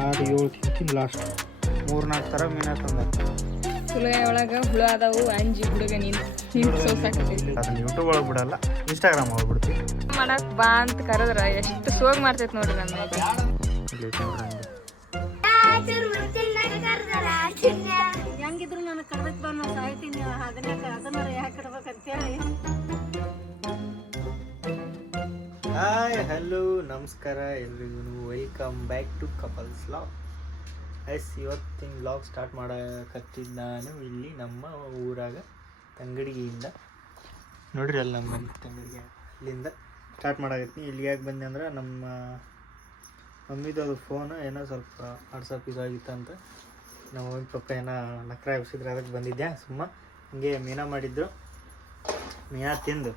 ಆರು ಏಳು ತಿಂತೀನಿ ಲಾಸ್ಟ್ ಮೂರು ನಾಲ್ಕು ಥರ ಮೀನು ತಂದ ಹುಳುಗ ಒಳಗೆ ಹುಳು ಅದಾವು ಅಂಜಿ ಹುಡುಗ ನೀನು ನಿಂತು ಸೋಸಾಕತ್ತೈತಿ ಅದನ್ನ ಯೂಟ್ಯೂಬ್ ಒಳಗೆ ಬಿಡಲ್ಲ ಇನ್ಸ್ಟಾಗ್ರಾಮ್ ಒಳಗೆ ಬಿಡ್ತೀವಿ. ಮಾಡಕ್ ಬಾ ಅಂತ ಕರೆದ್ರ ಎಷ್ಟು ಸೋಗ್ ಮಾಡ್ತೈತಿ ನೋಡ್ರಿ ಹಂಗೆ. ಹೆಂಗಿದ್ರು ನನಗೆ ಕಡ್ದಕ್ ಬಾ ನಾ ಸಾಯ್ತೀನಿ ಅದನ್ನ ಅದನ್ನ ಯಾಕೆ ಇಡ್ಬೇಕಂತೇಳಿ ಹಾಯ್ ಹಲೋ ನಮಸ್ಕಾರ, ಎಲ್ರಿಗೂ welcome back to couples vlogs ಇವತ್ತಿನ ಲಾಗ್ ಸ್ಟಾರ್ಟ್ ಮಾಡಕತ್ತಿದ್ದು ನಾನು ಇಲ್ಲಿ ನಮ್ಮ ಊರಾಗ ತಂಗಡಿಗೆಯಿಂದ. ನೋಡ್ರಿ ಅಲ್ಲಿ ನಮ್ಮ ತಂಗಡಿಗೆ ಅಲ್ಲಿಂದ ಸ್ಟಾರ್ಟ್ ಮಾಡಕತ್ತೀನಿ. ಇಲ್ಲಿ ಯಾಕೆ ಬಂದೆ ಅಂದ್ರೆ ನಮ್ಮ ಮಮ್ಮಿದು ಫೋನ್ ಏನೋ ಸ್ವಲ್ಪ ವಾಟ್ಸಪ್ ಇದಾಗಿತ್ತು ಅಂತ ನಮ್ಮ ಮಮ್ಮಿ ಪಪ್ಪ ಏನೋ ನಕ್ರ ಎಬ್ಸಿದ್ರೆ ಅದಕ್ಕೆ ಬಂದಿದ್ದೆ ಸುಮ್ಮ ಹಿಂಗೆ ಮೀನಾ ಮಾಡಿದ್ರು. ಮೀನಾ ತಿಂದು.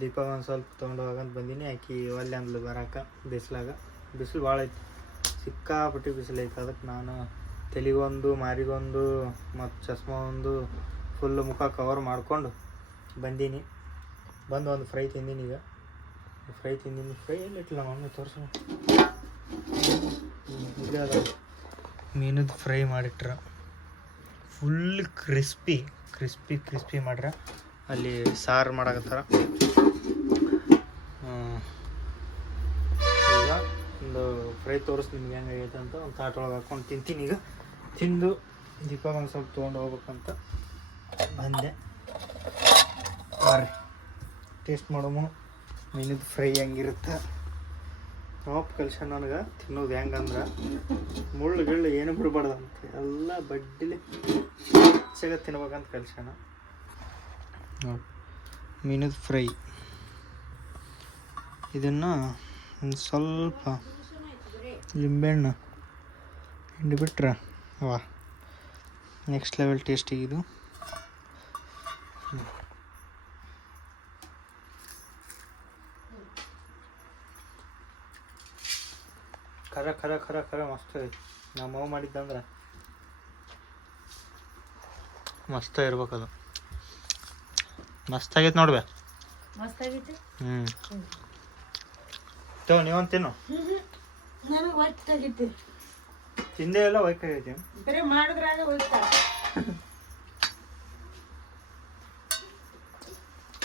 ದೀಪಾಗ ಒಂದು ಸ್ವಲ್ಪ ತೊಗೊಂಡು ಹೋಗಂತ ಬಂದೀನಿ. ಆಕಿ ಒಲ್ಲೆ ಅಂದ್ಲು ಬರಾಕ ಬಿಸಿಲಾಗ. ಬಿಸಿಲು ಭಾಳ ಐತಿ. ಸಿಕ್ಕಾಪಟ್ಟಿ ಬಿಸಿಲು ಐತೆ. ಅದಕ್ಕೆ ನಾನು ತಲೆಗೊಂದು, ಮಾರಿಗೊಂದು, ಮತ್ತು ಚಸ್ಮಾ ಒಂದು ಫುಲ್ ಮುಖ ಕವರ್ ಮಾಡಿಕೊಂಡು ಬಂದೀನಿ. ಬಂದು ಒಂದು ಫ್ರೈ ತಿಂದೀನಿ ಈಗ. ಫ್ರೈ ತಿಂದೀನಿ. ಫ್ರೈ ಎಲ್ಲಿ ಇಟ್ಟಿಲ್ಲ ಮಮ್ಮಿ ತೋರಿಸು. ಇಲ್ಲೇ ಅದ ಮೀನದ ಫ್ರೈ ಮಾಡಿಟ್ರ. ಫುಲ್ ಕ್ರಿಸ್ಪಿ ಕ್ರಿಸ್ಪಿ ಕ್ರಿಸ್ಪಿ ಮಾಡ್ರ. ಅಲ್ಲಿ ಸಾರು ಮಾಡಕತ್ತಾರ. ಒಂದು ಫ್ರೈ ತೋರಿಸ್ ನಿಮ್ಗೆ ಹೆಂಗಾಗೈತೆ ಅಂತ. ಒಂದು ತಾಟ್ ಒಳಗೆ ಹಾಕೊಂಡು ತಿಂತೀನಿ ಈಗ. ತಿಂದು ದೀಪಾಗ ಒಂದು ಸ್ವಲ್ಪ ತೊಗೊಂಡು ಹೋಗ್ಬೇಕಂತ ಬಂದೆ. ಬರ್ರಿ. ಟೇಸ್ಟ್ ಮಾಡೋಮು. ಮೀನದ ಫ್ರೈ ಹೆಂಗಿರುತ್ತೆ. ಟಾಪ್ ಕಲ್ಸ ನನಗೆ. ತಿನ್ನೋದು ಹೆಂಗಂದ್ರೆ ಮುಳ್ಳು ಗಿಳ್ಳು ಏನು ಬಿಡಬಾರ್ದಂತ. ಎಲ್ಲ ಬಡ್ಡಿಲಿ ಹೆಚ್ಚಾಗ ತಿನ್ಬೇಕಂತ ನೋಡಿ. ಮೀನದ ಫ್ರೈ. ಇದನ್ನು ಒಂದು ಸ್ವಲ್ಪ ಲಿಂಬೆಹಣ್ಣು. ಹಿಂಡಿ ಬಿಟ್ರೆ ವಾ ನೆಕ್ಸ್ಟ್ ಲೆವೆಲ್ ಟೇಸ್ಟಿಗೆ ಇದು. ಹ್ಮ್. ಖರ ಖರ ಖರ ಖರ ಮಸ್ತ್ ಐತಿ ನಮ್ಮ ಮಾವು ಮಾಡಿದ್ದಂದ್ರೆ ಮಸ್ತ್ ಇರ್ಬೇಕದು. ಮಸ್ತ್ ಆಗೈತೆ ನೋಡ್ಬೆ. ಹ್ಞೂ ತಗೋ ನೀವೊಂದು ನನಗೆ ಹೊತ್ತಾಗೈತಿ ತಿಂದೇ ಎಲ್ಲ ವೈಕಾಗೈತಿ ಬರೀ ಮಾಡಿದ್ರಾಗ ಹೋಗ್ತಾರ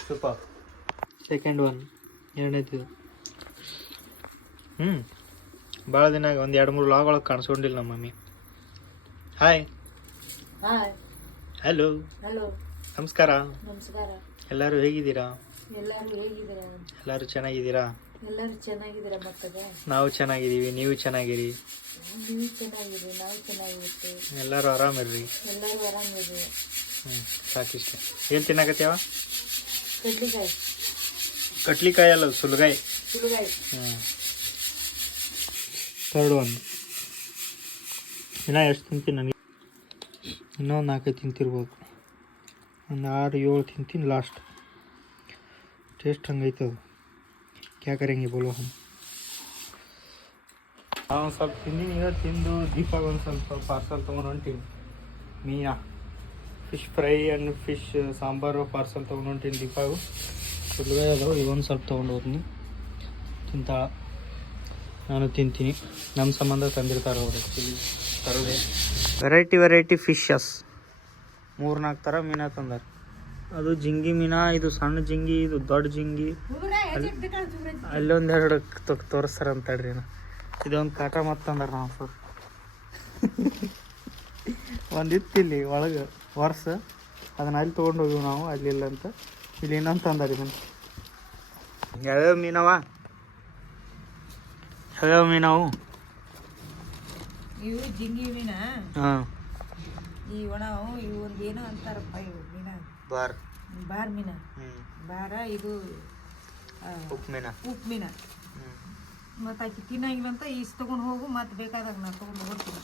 ಸೂಪರ್. ಸೆಕೆಂಡ್ ಒನ್ ಎರಡನೇದು. ಹ್ಞೂ ಭಾಳ ದಿನ ಒಂದು ಎರಡು ಮೂರು ಲಾಗ್ ಒಳಗೆ ಕಾಣಿಸ್ಕೊಂಡಿಲ್ಲ ನಮ್ಮ mummy. Hi hi hello hello ನಮಸ್ಕಾರ. ನಮಸ್ಕಾರ. ಎಲ್ಲರೂ ಹೇಗಿದ್ದೀರಾ? ಎಲ್ಲರೂ ಹೇಗಿದ್ದೀರಾ? ಎಲ್ಲರೂ ಚೆನ್ನಾಗಿದ್ದೀರಾ? ಎಲ್ಲರೂ ಚೆನ್ನಾಗಿದ್ದೀರಾ ಮಕ್ಕಳ ನಾವು ಚೆನ್ನಾಗಿದ್ದೀವಿ ನೀವು ಚೆನ್ನಾಗಿರಿ. ನೀವು ಚೆನ್ನಾಗಿರಿ ನಾವು ಚೆನ್ನಾಗಿರ್ತೀವಿ. ಎಲ್ಲರೂ ಆರಾಮಿರ್ರಿ. ಎಲ್ಲರೂ ಆರಾಮಿರಿ ಹ್ಞೂ ಸಾಕಿಷ್ಟೆ. ಏನು ತಿನ್ನಕತ್ಯಾವ ಕಡ್ಲಿಕಾಯಿ. ಕಟ್ಲಿಕಾಯಿ ಅಲ್ಲ ಸುಲಗಾಯಿ. ಸುಳುಗಾಯಿ ಹ್ಞೂ ಥರ್ಡ್ ಒನ್ ಇನ್ನೂ ಎಷ್ಟು ತಿಂತೀನಿ ನನಗೆ ಇನ್ನೂ ಒಂದು ನಾಲ್ಕೈದು ತಿಂತಿರ್ಬೋದು ಒಂದು ಆರು ಏಳು ತಿಂತೀನಿ ಲಾಸ್ಟ್ ಟೇಸ್ಟ್ ಹಂಗೈತೆ ಅದು. ಕ್ಯಾ ಕರೆಂಗೆ ಬೋಲೋ ಹಮ್ ನಾವು ಸ್ವಲ್ಪ ತಿಂದೀನಿ ಈಗ ತಿಂದು ದೀಪಾಗ ಒಂದು ಸ್ವಲ್ಪ ಪಾರ್ಸಲ್ ತೊಗೊಂಡು ಹೊಂಟೀನಿ ಮೀನಾ fish fry and fish sambar parcel ತೊಗೊಂಡು ಹೊಂಟೀನಿ ದೀಪಾಗು ಸುಳ್ಳುಗಾಯಿ ಅದಾವು ಇವೊಂದು ಸ್ವಲ್ಪ ತೊಗೊಂಡು ಹೋಗ್ತೀನಿ ತಿಂತಾಳ ನಾನು ತಿಂತೀನಿ ನಮ್ಮ ಸಂಬಂಧ ತಂದಿರ್ತಾರೆ ಅವರು ಆ್ಯಕ್ಚುಲಿ ತರೋದೇ ವೆರೈಟಿ ವೆರೈಟಿ ಫಿಶಸ್ ಮೂರು ನಾಲ್ಕು ಥರ ಮೀನ ತಂದಾರ ಅದು ಜಿಂಗಿ ಮೀನ ಇದು ಸಣ್ಣ ಜಿಂಗಿ ಇದು ದೊಡ್ಡ ಜಿಂಗಿ. ಅಲ್ಲೊಂದು ಎರಡು ತೋರಿಸ್ತಾರ ಅಂತ ಹೇಳ್ರಿ ಇದೊಂದು ಕಾಟ ಮತ್ತೆ ತಂದಾರ ನಾವು ಸರ್ ಇಲ್ಲಿ ಒಳಗೆ ವರ್ಷ. ಅದನ್ನ ಅಲ್ಲಿ ತೊಗೊಂಡು ಹೋಗಿವಿ ನಾವು ಅಲ್ಲಿಲ್ಲ ಅಂತ. ಇಲ್ಲಿ ಇನ್ನೊಂದು ತಂದಾರ ಇದನ್ನು. ಯಾವ್ಯಾವ ಮೀನವ? ಯಾವ್ಯಾವ ಮೀನವು? ಇವು ಜಿಂಗಿ ಮೀನ? ಹಾಂ. ಈ ಒಣವು ಇವು ಒಂದು ಏನೋ ಅಂತಾರಪ್ಪ ಇವು ಮೀನ. ಬಾರ್. ಬಾರ್ ಮೀನ. ಹ್ಞೂ ಬಾರ ಇದು ಉಪ್ಪು ಮೀನ ಉಪ್ಪು ಮೀನ ಮತ್ತು ಆಕಿ ತಿನ್ನಂಗಿಲ್ಲ ಅಂತ ಈಸ್ ತೊಗೊಂಡು ಹೋಗು ಮತ್ತೆ ಬೇಕಾದಾಗ ನಾ ತೊಗೊಂಡು ಹೋಗ್ತೀನಿ.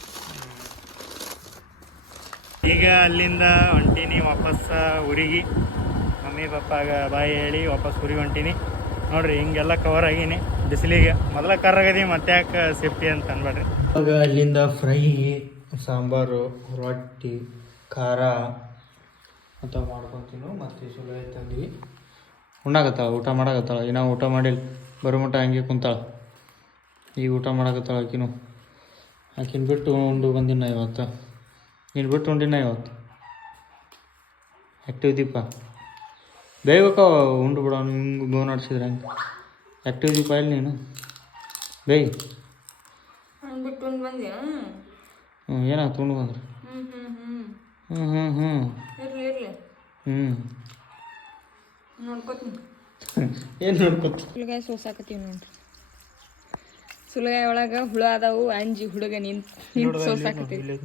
ಈಗ ಅಲ್ಲಿಂದ ಹೊಂಟೀನಿ ವಾಪಸ್ ಊರಿಗೆ ಮಮ್ಮಿ ಪಪ್ಪಾಗ ಬಾಯಿ ಹೇಳಿ ವಾಪಸ್ ಊರಿಗೆ ಹೊಂಟೀನಿ. ನೋಡ್ರಿ ಹಿಂಗೆಲ್ಲ ಕವರ್ ಆಗೀನಿ. ಬಿಸಿಲಿಗೆ ಮೊದಲ ಕರ್ರಾಗದಿ ಮತ್ತೆ ಯಾಕೆ ಸೇಫ್ಟಿ ಅಂತ ಅನ್ಬೇಡ್ರಿ ಇವಾಗ ಅಲ್ಲಿಂದ ಫ್ರೈ ಸಾಂಬಾರು ರೊಟ್ಟಿ ಖಾರ ಅಂತ ಮಾಡ್ಕೊತೀನು ಮತ್ತೆ ಸುಳ್ಳು ತಂದ್ವಿ ಉಣ್ಣಾಕತ್ತಾಳ ಊಟ ಮಾಡಾಕತ್ತಾಳ ಏನೋ ಊಟ ಮಾಡಿಲ್ಲ. ಬರೋ ಮಟ್ಟ ಹಂಗೆ ಕುಂತಾಳ. ಈಗ ಊಟ ಮಾಡಾಕತ್ತಾಳ ಆಕಿನು. ಆಕಿನ ಬಿಟ್ಟು ಉಂಡು ಬಂದಿನ ಇವತ್ತು. ನೀನು ಬಿಟ್ಟು ಉಂಡಿನ ಇವತ್ತು. ಆ್ಯಕ್ಟಿವ್ ದೀಪ. ಬೇಯಬೇಕ ಉಂಡು ಬಿಡ ಹಿಂಗೆ ಬೋವ್ ನಡೆಸಿದ್ರೆ ಹಂಗೆ? ಆ್ಯಕ್ಟಿವ್ ದೀಪ ಇಲ್ಲ ನೀನು? ಬೇಯ್. ಬಿಟ್ಟು ಉಂಡು ಬಂದ್ಯಾ? ಹ್ಞೂ ಏನಾಯ್ತು ಉಂಡು ಬಂದ್ರೆ? ಹ್ಞೂ ಹ್ಞೂ ಹ್ಞೂ ಇರ್ಲಿ ಇರ್ಲಿ. ಹ್ಞೂ ನೋಡ್ಕೋತೀನಿ. ಏನು ನೋಡ್ಕೊತ? ಸುಲಗಾಯಿ ಸೋಸಾಕತ್ತೀವಿ ನೋಡ್ರಿ ಸುಲಗಾಯಿ ಒಳಗೆ ಹುಳ ಅದಾವು ಅಂಜಿ ಹುಡುಗ ನಿಂತು ನಿಂತು ಸೋಸಾಕತ್ತೀವಿ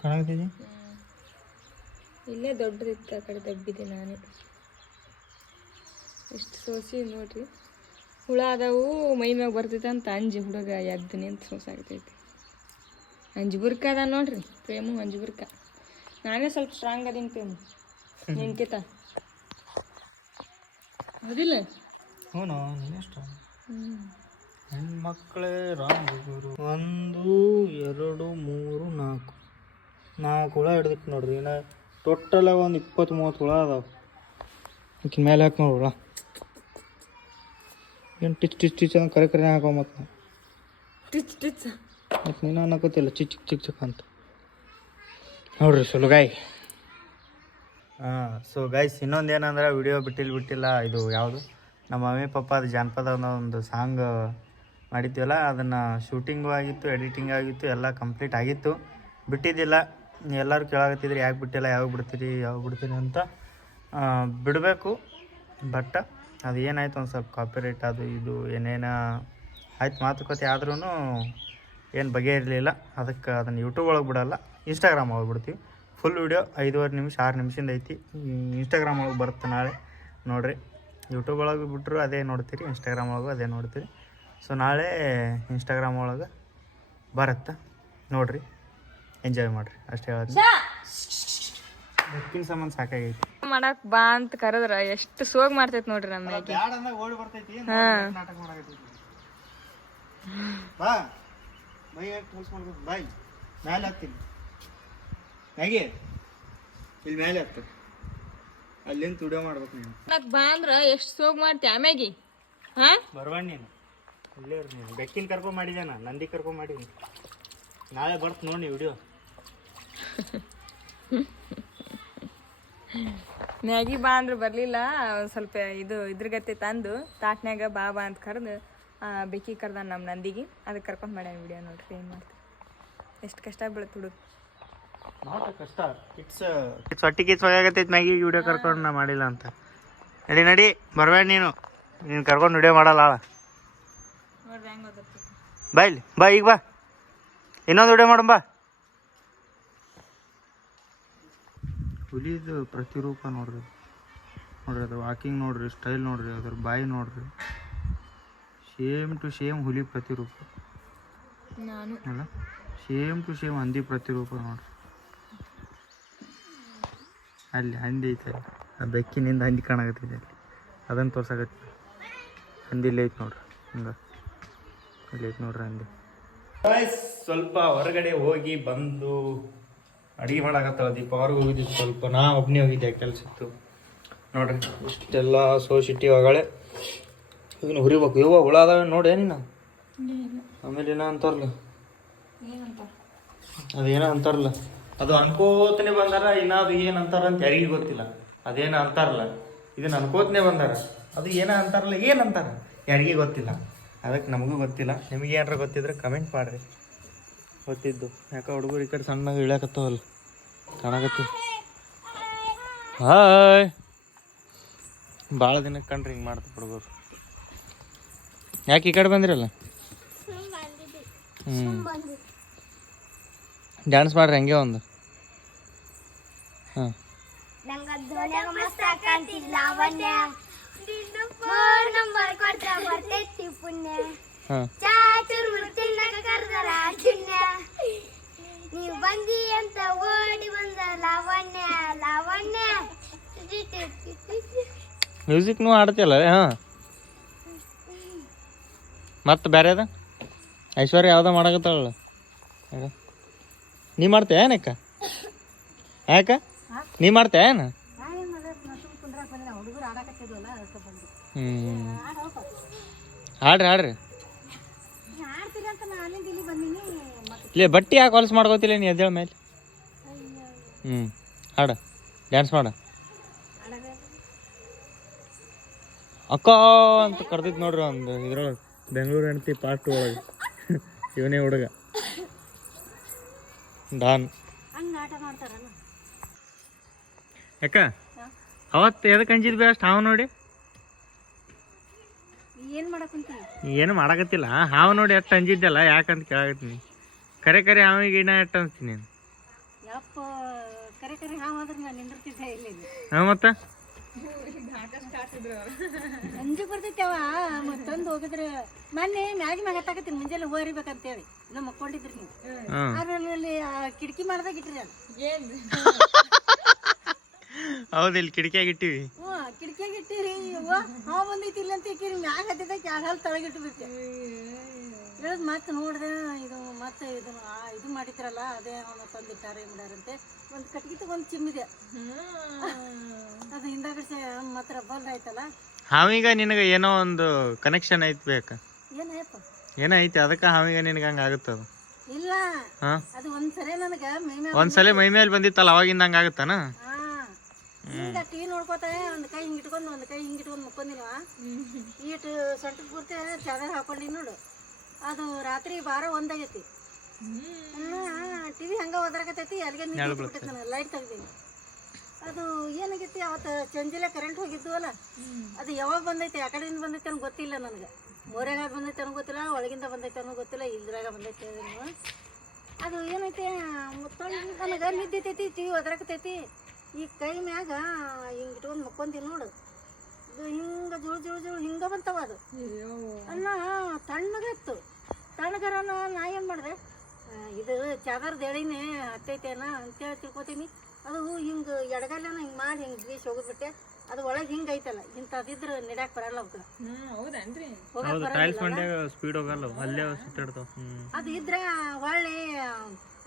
ಕಾಣಾಕತ್ತೀನಿ ಇಲ್ಲೇ ದೊಡ್ಡದಿತ್ತು ಆ ಕಡೆ ದಬ್ಬಿದೆ ನಾನು. ಎಷ್ಟು ಸೋಸಿ ನೋಡ್ರಿ. ಹುಳ ಅದಾವು ಮೈ ಮ್ಯಾಗ ಬರ್ತೈತೆ ಅಂತ ಅಂಜಿ ಹುಡುಗ ಎದ್ದು ನಿಂತು ಸೋಸಾಕತೈತಿ ಅಂಜಿ ಬುರ್ಕ ಅದ ನೋಡ್ರಿ. ಪ್ರೇಮು ಅಂಜುಬುರ್ಕ ನಾನೇ ಸ್ವಲ್ಪ ಸ್ಟ್ರಾಂಗ್ ಅದೀನಿ ಪ್ರೇಮು ನಿನ್ಕಿತ. ಹೌದಿಲ್ಲ? ಹ್ಞೂ ಹೆಣ್ಮಕ್ಳೇ ರಾಮಗುರು ಒಂದು ಎರಡು ಮೂರು ನಾಲ್ಕು. ನಾಲ್ಕು ಹುಳ ಹಿಡ್ದಿಟ್ಟು ನೋಡ್ರಿ ಏನ ಟೋಟಲ್ ಒಂದು ಇಪ್ಪತ್ತು ಮೂವತ್ತು ಹುಳ ಅದಾವೆ. ಮೇಲೆ ಹಾಕಿ ನೋಡಿ ಹುಳ. ಏನು ಟಿಚ್ ಟಿಚ್ ಟಿಚ್ ಅಂತ ಕರೆ ಕರೆ ಹಾಕೋ ಮತ್ತೆ ಟಿಚ್ ಟಿಚ್. ಮತ್ತು ನೀನು ಅನ್ನಕೋತಿಲ್ಲ ಚಿಕ್ ಚಿಕ್ ಚಿಕ್ ಅಂತ. ನೋಡ್ರಿ ಗೈ ಹಾಂ ಸೊ ಗೈಸ್ ಇನ್ನೊಂದು ಏನಂದ್ರೆ ವಿಡಿಯೋ ಬಿಟ್ಟಿಲ್ಲ ಬಿಟ್ಟಿಲ್ಲ ಇದು ಯಾವುದು? ನಮ್ಮ ಮಮ್ಮಿ ಪಪ್ಪ ಅದು ಜಾನಪದ ಅನ್ನೋ ಒಂದು ಸಾಂಗ್ ಮಾಡಿದ್ವಲ್ಲ, ಅದನ್ನು ಶೂಟಿಂಗು ಆಗಿತ್ತು ಎಡಿಟಿಂಗ್ ಆಗಿತ್ತು, ಎಲ್ಲ ಕಂಪ್ಲೀಟ್ ಆಗಿತ್ತು. ಬಿಟ್ಟಿದ್ದಿಲ್ಲ. ಎಲ್ಲರೂ ಕೇಳಾಕತ್ತಿದ್ರಿ, ಯಾಕೆ ಬಿಟ್ಟಿಲ್ಲ, ಯಾವಾಗ ಬಿಡ್ತೀರಿ ಯಾವಾಗ ಬಿಡ್ತೀರಿ ಅಂತ. ಬಿಡಬೇಕು ಬಟ್ ಅದು ಏನಾಯ್ತು ಒಂದು ಸ್ವಲ್ಪ ಕಾಪಿರೈಟ್ ಅದು ಇದು ಏನೇನೋ ಆಯ್ತು ಮಾತುಕತೆ ಆದ್ರೂ ಏನು ಬಗೆಯಿರಲಿಲ್ಲ ಅದಕ್ಕೆ ಅದನ್ನು ಯೂಟ್ಯೂಬ್ ಒಳಗೆ ಬಿಡಲ್ಲ. ಇನ್ಸ್ಟಾಗ್ರಾಮ್ ಒಳಗೆ ಬಿಡ್ತೀವಿ. ಫುಲ್ ವೀಡಿಯೋ ಐದುವರೆ ನಿಮಿಷ ಆರು ನಿಮಿಷದಿಂದ ಐತಿ. ಇನ್ಸ್ಟಾಗ್ರಾಮ್ ಒಳಗೆ ಬರುತ್ತೆ ನಾಳೆ. ನೋಡಿರಿ. ಯೂಟ್ಯೂಬ್ ಒಳಗೆ ಬಿಟ್ಟರು ಅದೇ ನೋಡ್ತೀರಿ ಇನ್ಸ್ಟಾಗ್ರಾಮ್ ಒಳಗೂ ಅದೇ ನೋಡ್ತೀರಿ. ಸೊ ನಾಳೆ ಇನ್ಸ್ಟಾಗ್ರಾಮ್ ಒಳಗೆ ಬರುತ್ತೆ. ನೋಡಿರಿ. ಎಂಜಾಯ್ ಮಾಡಿರಿ. ಅಷ್ಟೇ ಹೇಳೋದು ಬೆಕ್ಕಿನ ಸಂಬಂಧ ಸಾಕಾಗೈತಿ. ಮಾಡಕ್ ಬಾ ಅಂತ ಕರೆದ್ರ. ಎಷ್ಟು ಸೋಗ್ ಮಾಡ್ತೈತಿ ನೋಡ್ರಿ ನಮ್ಮ ಮ್ಯಾಗಿ ಓಡಿ ಬರ್ತೈತಿ. ಹಾ. ನಾಟಕ ಮಾಡಕತ್ತೈತಿ ಬಾ. ಮೈ ಯಾಕೆ ಟೂಲ್ಸ್ ಮಾಡ್ಬೇಕು. ಬಾಯ್. ಮೇಲೆ ಹತ್ತೀನಿ ಹೇಗೆ? ಇಲ್ಲಿ ಮೇಲೆ ಹಾಕ್ತಾರೆ ಅಲ್ಲಿಂದ ತುಡಿಯೋ ಮಾಡ್ಬೇಕು ನೀನು. ಮಾಡಕ್ ಬಾ ಅಂದ್ರ ಎಷ್ಟು ಸೋಗ್ ಮಾಡ್ತಿ ಆಮ್ಯಾಗಿ? ಹಾ? ಬರ್ಬೇಡ ನೀನು. ಇಲ್ಲೇ ಇರು ನೀನು. ಬೆಕ್ಕಿನ ಕರ್ಕೊ ಮಾಡಿದ್ದೇನ ನಂದಿ ಕರ್ಕೊ ಮಾಡಿದ್ದೀನಿ ನಾಳೆ ಬರ್ತ ನೋಡಿ ವಿಡಿಯೋ ಮ್ಯಾಗಿ ಬಾ ಅಂದ್ರೆ ಬರಲಿಲ್ಲ. ಒಂದ್ ಸ್ವಲ್ಪ ಇದು ಇದ್ರಗತ್ತೆ ತಂದು ತಾಟ್ನ್ಯಾಗ ಬಾ ಬಾ ಅಂತ ಕರೆದು ಬೆಕ್ಕಿ ಕರ್ದ ನಮ್ಮ ನಂದಿಗೆ. ಅದಕ್ಕೆ ಕರ್ಕೊಂಡು ಮಾಡ್ಯಾನ ವಿಡಿಯೋ ನೋಡ್ರಿ ಏನು ಮಾಡ್ತೀವಿ ಎಷ್ಟು ಕಷ್ಟ ಬೀಳುತ್ತೆ ಹುಡುಗ. ಕಷ್ಟ ಇಟ್ಸ್ ಹೊಟ್ಟಿಗೆ ಇಟ್ಸ್ ಹೋಗಾಗತ್ತೈತಿ ಮ್ಯಾಗಿ ವಿಡಿಯೋ ಕರ್ಕೊಂಡು ನಾ ಮಾಡಿಲ್ಲ ಅಂತ. ನಡಿ ನಡಿ ಬರ್ಬೇಡ ನೀನು. ನೀನು ಕರ್ಕೊಂಡು ವಿಡಿಯೋ ಮಾಡಲ್ಲ ಬಾ ಇಲ್ಲಿ ಬಾ ಈಗ ಬಾ. ಇನ್ನೊಂದು ವಿಡಿಯೋ ಮಾಡೋಣ ಬಾ. ಹುಲಿದು ಪ್ರತಿರೂಪ ನೋಡ್ರಿ. ನೋಡ್ರಿ ಅದು ವಾಕಿಂಗ್ ನೋಡ್ರಿ ಸ್ಟೈಲ್ ನೋಡ್ರಿ ಅದ್ರ ಬಾಯಿ ನೋಡ್ರಿ. ಸೇಮ್ ಟು ಸೇಮ್ ಹುಲಿ ಪ್ರತಿರೂಪ. ನಾನು. ಅಲ್ಲ? ಸೇಮ್ ಟು ಸೇಮ್ ಹಂದಿ ಪ್ರತಿರೂಪ ನೋಡ್ರಿ. ಅಲ್ಲಿ ಹಂದಿ ಐತೆ ಅಲ್ಲಿ. ಆ ಬೆಕ್ಕಿನಿಂದ ಹಂದಿ ಕಾಣಕತ್ತಿದೆ ಅಲ್ಲಿ. ಅದನ್ನು ತೋರ್ಸಕತ್ತಿ. ಹಂದಿ ಇಲ್ಲಿ ಐತೆ ನೋಡ್ರಿ. ಹಂಗ. ಇಲ್ಲಿ ಐತೆ ನೋಡ್ರಿ ಹಂದಿ. ಸ್ವಲ್ಪ ಹೊರಗಡೆ ಹೋಗಿ ಬಂದು ಅಡಿಗೆ ಮಾಡಾಕತ್ತಾಳ ದೀಪ. ಅವ್ರಿಗೆ ಹೋಗಿದ್ವಿ ಸ್ವಲ್ಪ. ನಾ ಒಬ್ಬನೇ ಹೋಗಿದ್ದೆ ಕೆಲಸತ್ತು ನೋಡ್ರಿ ಇಷ್ಟೆಲ್ಲ ಸೋಸಿಟ್ಟಿ ಹೊಗಳೇ ಇದನ್ನ ಹುರಿಬೇಕು. ಇವ ಹುಳ ಅದಾವೆ ನೋಡಿ ಏನಿನ ಆಮೇಲೆ ಏನೋ ಅಂತಾರಲ್ಲ? ಅದೇನೋ ಅಂತಾರಲ್ಲ? ಅದು ಅನ್ಕೋತನೆ ಬಂದಾರ ಇನ್ನ ಅದು ಏನ್ ಅಂತಾರ ಅಂತ ಯಾರಿಗೂ ಗೊತ್ತಿಲ್ಲ. ಅದೇನೋ ಅಂತಾರಲ್ಲ? ಇದನ್ನ ಅನ್ಕೋತನೆ ಬಂದಾರ. ಅದು ಏನ ಅಂತಾರಲ್ಲ ಏನ್ ಅಂತಾರ? ಯಾರಿಗೂ ಗೊತ್ತಿಲ್ಲ. ಅದಕ್ಕೆ ನಮಗೂ ಗೊತ್ತಿಲ್ಲ. ನಿಮಗೆ ಏನಾರ ಗೊತ್ತಿದ್ರೆ ಕಮೆಂಟ್ ಮಾಡ್ರಿ. ಗೊತ್ತಿದ್ದು. ಯಾಕೆ ಹುಡುಗರು ಈ ಕಡೆ ಸಣ್ಣಗೆ ಇಳ್ಯಾಕತ್ತವಲ್ಲ? ಕಾಣಕತ್ತು. ಹಾಯ್! ಭಾಳ ದಿನಕ್ಕೆ ಕಂಡ್ರಿ ಹಿಂಗೆ ಮಾಡ್ತಾರೆ ಹುಡುಗರು. ಯಾಕೆ ಈ ಕಡೆ ಬಂದಿರಲ್ಲ? ಹ್ಞೂ ಡ್ಯಾನ್ಸ್ ಮಾಡ್ರಿ ಹಂಗೆ ಒಂದು. ಹಾಂ. ಹಾಂ. ನೀ ಬಂದಿ ಅಂತ ಓಡಿ ಬಂದ ಲಾವಣ್ಯ ಲಾವಣ್ಯ ಮ್ಯೂಸಿಕ್ನು ಆಡ್ತಿಯಲ್ಲ ಹಾಂ. ಮತ್ತೆ ಬೇರೆ ಅದ? ಐಶ್ವರ್ಯ ಯಾವ್ದ ಮಾಡಾಕತ್ತಾಳ? ನೀ ಮಾಡ್ತೀಯ ಏನಕ್ಕ ಯಾಕ? ನೀ ಮಾಡ್ತೀಯ ಏನು? ಹ್ಞೂ ಹಾಡ್ರಿ ಹಾಡ್ರಿ. ಇಲ್ಲೇ ಬಟ್ಟಿ ಯಾಕೆ ಹೊಲಸು ಮಾಡ್ಕೋತಿಲ್ಲ ನೀ ಎದ್ದೇಳ ಮೇಲೆ? ಹ್ಞೂ ಹಾಡ. ಡ್ಯಾನ್ಸ್ ಮಾಡ. ಅಕ್ಕ ಅಂತ ಕರೆದಿತ್ತು ನೋಡ್ರಿ ಒಂದು ಇದ್ರೊಳಗೆ. ಬೆಂಗಳೂರು ಹೆಣ್ತಿ ಪಾರ್ಟ್ ಒಳಗೆ. ಇವನೇ ಹುಡುಗ. ಡಾನ್. ಯಾಕ? ಅವತ್ತು ಎದಕ್ಕೆ ಅಂಜಿದ್ ಬೇ ಅಷ್ಟು ಹಾವು ನೋಡಿ? ಏನು ಮಾಡಕ್ ಏನು ಮಾಡಕತ್ತಿಲ್ಲ. ಹಾವು ನೋಡಿ ಎಷ್ಟು ಅಂಜಿದ್ದಲ್ಲ ಯಾಕಂತ ಕೇಳಾಕತ್ತೀನಿ. ಕರೆ ಕರೆ ಹಾವಿಗೆ ಇನ್ನ ಎಷ್ಟು ಅನ್ಸ್ತೀನಿ ನೀನು? ಹಾಂ ಮತ್ತೆ? ಅಂಜು ಬರ್ತೈತೆ ಮತ್ತೊಂದು ಹೋಗಿದ್ರ. ಮೊನ್ನೆ ಮ್ಯಾಗಿ ಮ್ಯಾಗ ಹತ್ತಾಕತ್ತೀನಿ ಮುಂಜಾನೆ ಹೋಗಿರ್ಬೇಕಂತ ಹೇಳಿ ನಮ್ಮ ಮಕ್ಕೊಂಡಿದ್ರಿ ನೀವು. ಹಾಂ. ಅದ್ರಲ್ಲಿ ಆ ಕಿಟಕಿ ಮಾಡ್ದಾಗ ಇಟ್ರಿ ಅದು. ಹೌದು ಇಲ್ಲಿ ಕಿಟಕಿಯಾಗ ಇಟ್ಟಿವಿ. ಹ್ಞೂ ಕಿಟಕಿಯಾಗ ಇಟ್ಟಿರಿ. ಅವ್ವ ಹಾವು ಬಂದೈತಿ ಇಲ್ಲ ಅಂತ ಇಕ್ಕಿರಿ ಮ್ಯಾಗ ಹತ್ತಿದ ಕ್ಯಾಗಲ್ ತಳಗಿಟ್ಟು ಬಿಟ್ಟೆ ಇಳದ್ ಮತ್ತೆ ನೋಡಿದೆ ಇದು ಮತ್ತೆ ಇದು ಇದು ಮಾಡಿದ್ರಲ್ಲ ಅದೇ ಅವನು ತಂದಿಟ್ಟಾರೆ ಮಾಡ್ಯಾರಂತೆ ಒಂದು ಕಟ್ಗಿ ತಗೊಂಡ್ ಚಿಮ್ಮಿದೆ ಅದು ಹಿಂದಾಗಡೆ ಮಾತ್ರ ಬಂದ್ ಆಯ್ತಲ್ಲ? ಹಾವೀಗ ನಿನಗೆ ಏನೋ ಒಂದು ಕನೆಕ್ಷನ್ ಐತ್ ಬೇಕ? ಏನಾಯ್ತು? ಏನೋ ಐತಿ ಅದಕ್ಕೆ ಹಾವೀಗ ನಿನಗೆ ಹಂಗೆ ಅದು ಇಲ್ಲ. ಹಾಂ? ಅದು ಒಂದ್ಸರಿ ನನಗೆ ಒಂದ್ಸಲ ಮೈ ಮೇಲೆ ಬಂದಿತ್ತಲ್ಲ ಅವಾಗಿಂದ ಹಂಗ ಆಗುತ್ತಾನ? ಹಿಂಗ ಟಿವಿ ನೋಡ್ಕೋತ ಒಂದ್ ಕೈ ಹಿಂಗ್ ಇಟ್ಕೊಂಡು ಒಂದ್ ಕೈ ಹಿಂಗ್ ಇಟ್ಕೊಂಡು ಮುಕ್ಕೊಂಡಿಲ್ವಾ? ಈಟ್ ಸೊಂಟದ ಪೂರ್ತಿ ಚಾದರ್ ಹಾಕೊಂಡಿ ನೋಡು. ಅದು ರಾತ್ರಿ ಬಾರ ಒಂದಾಗೈತಿ. ಟಿವಿ ಹಂಗ ಒದರಾಕತೈತಿ ಅಲ್ಲಿಗೆ ಬಿಟ್ಟೈತಿ ನನಗೆ ಲೈಟ್ ತೆಗ್ದೀನಿ. ಅದು ಏನಾಗೈತಿ ಅವತ್ತು ಚಂಜಿಲೆ ಕರೆಂಟ್ ಹೋಗಿದ್ದು ಅಲ್ಲ ಅದು ಯಾವಾಗ ಬಂದೈತಿ ಆ ಕಡೆಯಿಂದ ಬಂದೈತಿ ಅನ್ನೋ ಗೊತ್ತಿಲ್ಲ ನನಗೆ. ಮೋರ್ಯಾಗ ಬಂದೈತೆ ಅನ್ನೋ ಗೊತ್ತಿಲ್ಲ ಒಳಗಿಂದ ಬಂದೈತೆ ಅನ್ನೋ ಗೊತ್ತಿಲ್ಲ ಇಲ್ದ್ರಾಗ ಬಂದೈತೆ ಅದು ಏನೈತಿ ನನಗೆ ನಿದ್ದೈತೈತಿ ಟಿವಿ ಒದರಾಕತೈತಿ ಈ ಕೈ ಮ್ಯಾಗ ಹಿಂಗೆ ಇಟ್ಕೊಂಡು ಮಕ್ಕೊಂತೀನಿ ನೋಡು. ಇದು ಹಿಂಗೆ ಜುಳು ಜುಳು ಜುಳು ಹಿಂಗೆ ಬಂತವ ಅದು. ಅನ್ನ ತಣ್ಣಗಿತ್ತು ತಣ್ಣಗರನ ನಾ ಏನು ಮಾಡಿದೆ? ಇದು ಚಾದರ್ದ ಎಳಿನೇ ಹತ್ತೈತೇನ ಅಂತೇಳಿ ತಿಳ್ಕೊತೀನಿ. ಅದು ಹಿಂಗೆ ಎಡಗಲ್ಲನ ಹಿಂಗೆ ಮಾಡಿ ಹಿಂಗೆ ಬೀಸಿ ಹೋಗಿಬಿಟ್ಟೆ ಅದು ಒಳಗೆ ಹಿಂಗೆ ಐತಲ್ಲ ಇಂಥದಿದ್ರೆ ನಡ್ಯಾಕ ಬರಲ್ಲ ಅವಕ್ಕೆ ಹೌದನ್ರಿ? ಟೈಲ್ಸ್ ಮಂಡ್ಯಾಗ ಸ್ಪೀಡ್ ಹೋಗಲ್ಲ ಅಲ್ಲೇ ಸುತ್ತಾಡ್ತಾವ. ಅದು ಇದ್ರೆ ಹೊಳ್ಳಿ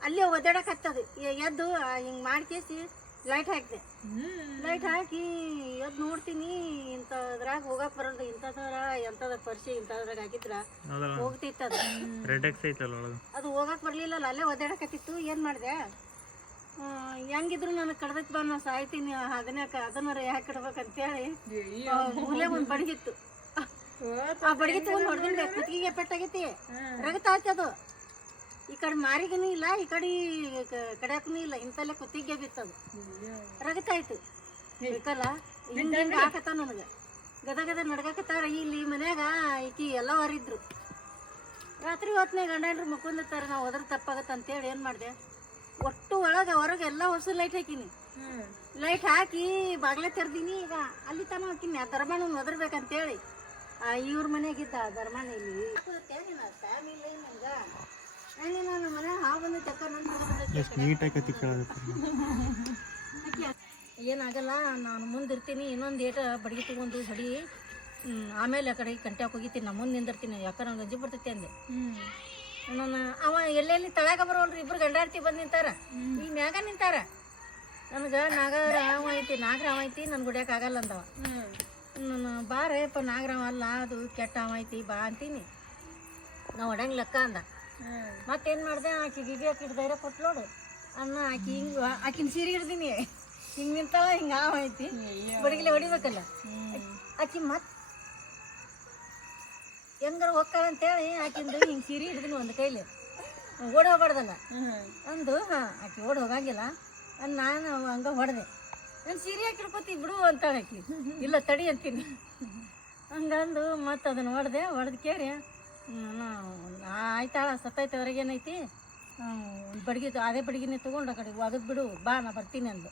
ಅಲ್ಲೇ ಒದ್ದಾಡಕತ್ತದು ಎದ್ದು ಹಿಂಗೆ ಮಾಡ್ಕೇಸಿ. ಲೈಟ್ ಹಾಕಿದೆ ಲೈಟ್ ಹಾಕಿ ಅದ್ ನೋಡ್ತೀನಿ ಇಂಥದ್ರಾಗ ಹೋಗಕ್ ಬರಲ್ದು ಇಂಥದ್ರ ಎಂತದ ಪರ್ಸಿ ಇಂಥದ್ರಾಗ ಹಾಕಿದ್ರ ಹೋಗ್ತಿತ್ತ ಅದು. ರೆಡ್ ಎಕ್ಸ್ ಐತಲ್ಲ ಅದು ಹೋಗಕ್ ಬರ್ಲಿಲ್ಲಲ್ಲ ಅಲ್ಲೇ ಒದ್ದಾಡಕತ್ತಿತ್ತು ಏನ್ ಮಾಡ್ದೆ? ಹೆಂಗಿದ್ರು ನನಗೆ ಕಡ್ದಕ್ ಬಾ ನಾ ಸಾಯ್ತೀನಿ ಅದನ್ಯಾಕ ಅದನ್ನ ಯಾಕೆ ಇಡ್ಬೇಕಂತೇಳಿ ಮೂಲೆ ಒಂದು ಬಡಗಿತ್ತು. ಆ ಬಡಗಿತ್ತು ಹೊಡೆದಿಂಡೆ ಕುತ್ತಿಗೆ ಪೆಟ್ಟಾಗೈತಿ. ರಗತಾಯ್ತು ಅದು. ಈ ಕಡೆ ಮಾರಿಗೂ ಇಲ್ಲ ಈ ಕಡೆ ಕಡ್ಯಾಕೂ ಇಲ್ಲ. ಇಂತಲ್ಲೇ ಕುತ್ತಿಗೆ ಬಿತ್ತದು. ರಗತಾಯ್ತು ಬೇಕಲ್ಲ? ಹಿಂಗ ಹಿಂಗ ಹಾಕತ್ತ ನನಗೆ. ಗದ ಗದ ನಡ್ಗಾಕತ್ತಾರ. ಇಲ್ಲಿ ಮನ್ಯಾಗ ಈಕಿ ಎಲ್ಲ ಹೊರಿದ್ರು. ರಾತ್ರಿ ಹೊತ್ನ್ಯಾಗ ಗಂಡ ಹೆಂಡ್ರು ಮುಕ್ಕೊಂಡಿರ್ತಾರ ನಾವು ಹೋದ್ರೆ ತಪ್ಪಾಗತ್ತ ಅಂತೇಳಿ ಏನು ಮಾಡಿದೆ? ಒಟ್ಟು ಒಳಗೆ ಹೊರಗೆ ಎಲ್ಲ ಹೊಸ ಲೈಟ್ ಹಾಕಿನಿ. ಲೈಟ್ ಹಾಕಿ ಬಾಗ್ಲೆ ತೆರ್ದೀನಿ ಈಗ. ಅಲ್ಲಿ ತನ ಹಾಕಿನಿ. ಆ ಧರ್ಮನ ಒದರ್ಬೇಕಂತೇಳಿ. ಆ ಇವ್ರ ಮನೆಗಿದ್ದ ಆ ಧರ್ಮಣ್ಣ ಇಲ್ಲಿ. ಇಲ್ಲ ನನಗೆ ನನ್ನ ಎಷ್ಟು ನೀಟಾಗಿ ಏನಾಗಲ್ಲ ನಾನು ಮುಂದಿರ್ತೀನಿ ಇನ್ನೊಂದು ಏಟ ಬಡಗಿ ತಗೊಂಡು ಹೊಡಿ. ಆಮೇಲೆ ಆ ಕಡೆ ಕಂಟ್ಯಾಕ್ ಹೋಗಿತೀನಿ ನಾ ಮುಂದೆ ನಿಂದಿರ್ತೀನಿ ಯಾಕಂದ್ರೆ ನಂಗೆ ಗಂಜಿ ಬರ್ತೈತಿ ಅಂದೆ. ನಾನು ಅವ ಎಲ್ಲೆಲ್ಲಿ ತಳಗ ಬರೋಲ್ರಿ ಇಬ್ರು ಗಂಡಾಡ್ತಿ ಬಂದು ನಿಂತಾರ. ಈ ಮ್ಯಾಗ ನಿಂತಾರ. ನನಗೆ ನಾಗರ ಅವ ಐತಿ ನಾಗರಾವ ಐತಿ ನನ್ ಗುಡಿಯಕ್ಕೆ ಆಗಲ್ಲ ಅಂದವ. ನಾನು ಬಾರಪ್ಪ ನಾಗರಾವ ಅಲ್ಲ ಅದು ಕೆಟ್ಟ ಅವ ಐತಿ ಬಾ ಅಂತೀನಿ. ನಾವು ಒಡಂಗ್ ಲೆಕ್ಕ ಅಂದ. ಮತ್ತೇನು ಮಾಡಿದೆ? ಆಕಿ ಗಿಗಿ ಆಕಿ ಧೈರ್ಯ ಕೊಟ್ಟು ನೋಡು. ಅನ್ನ ಆಕಿ ಹಿಂಗೆ ಆಕಿನ ಸೀರೆ ಹಿಡ್ದೀನಿ. ಹಿಂಗೆ ನಿಂತಲ್ಲ ಹಿಂಗೆ ಆ ಐತಿ ಬಡಗಿಲೆ ಹೊಡಿಬೇಕಲ್ಲ. ಆಕಿ ಮತ್ತೆ ಹೆಂಗಾರ ಹೋಗ್ತಾಳ ಅಂತೇಳಿ ಆಕಿಂದು ಹಿಂಗೆ ಸೀರೆ ಹಿಡ್ದೀನಿ ಒಂದು ಕೈಲಿ. ಓಡಿ ಹೋಗ್ಬಾರ್ದಲ್ಲ. ಅಂದು ಹಾಂ ಆಕೆ ಓಡಿ ಹೋಗಂಗಿಲ್ಲ. ಅಂದ್ ನಾನು ಹಂಗೆ ಹೊಡೆದೆ. ನಾನು ಸೀರೆ ಹಾಕಿರ್ಪತಿ ಬಿಡು ಅಂತಾಳೆ ಆಕಿ. ಇಲ್ಲ ತಡಿ ಅಂತೀನಿ. ಹಂಗಂದು ಮತ್ತೆ ಅದನ್ನು ಹೊಡೆದೆ ಹೊಡೆದು ಕೇಳಿ. ನಾನು ಆಯ್ತಾಳ ಸತ್ತೈತೆ ಏನೈತಿ? ಒಂದು ಬಡ್ಗಿ ಅದೇ ಬಡ್ಗಿನೇ ತೊಗೊಂಡು ಆ ಕಡೆ ಒಗದ್ ಬಿಡು ಬಾ ನಾ ಬರ್ತೀನಿ ಅಂದು.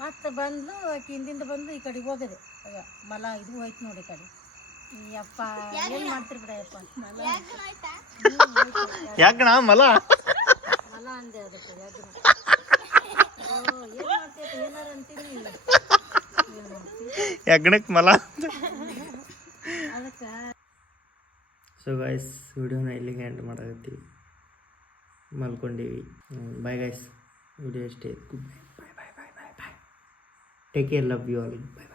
ಮತ್ತೆ ಬಂದು ಆಕೆ ಹಿಂದಿಂದ ಬಂದು ಈ ಕಡೆಗೆ ಹೋಗದೆ. ಆಗ ಮಲ ಇದು ಹೋಯ್ತು ನೋಡಿ ಈ ಕಡೆ. ಯಪ್ಪ ಏನು ಮಾಡ್ತೀರಿ ಬಿಡ ಯಪ್ಪ ಯಾಕಣ ಮಲ? ಮಲ ಅಂದೆ ಅದಕ್ಕೆ ಯಾಕಣ ಏನು ಮಾಡ್ತೈತೆ ಏನಾರು ಅಂತೀನಿ ಯಗ್ಣಕ್ಕೆ ಮಲ ಅದಕ್ಕೆ ಸೊ ಗಾಯ್ಸ್ ವಿಡಿಯೋನ ಇಲ್ಲಿಗೆ ಎಂಡ್ ಮಾಡಾಕತ್ತೀವಿ ಮಲ್ಕೊಂಡೀವಿ. ಬಾಯ್ ಗಾಯ್ಸ್ ವಿಡಿಯೋ ಇಷ್ಟೇ good bye bye bye bye bye bye take care love you all bye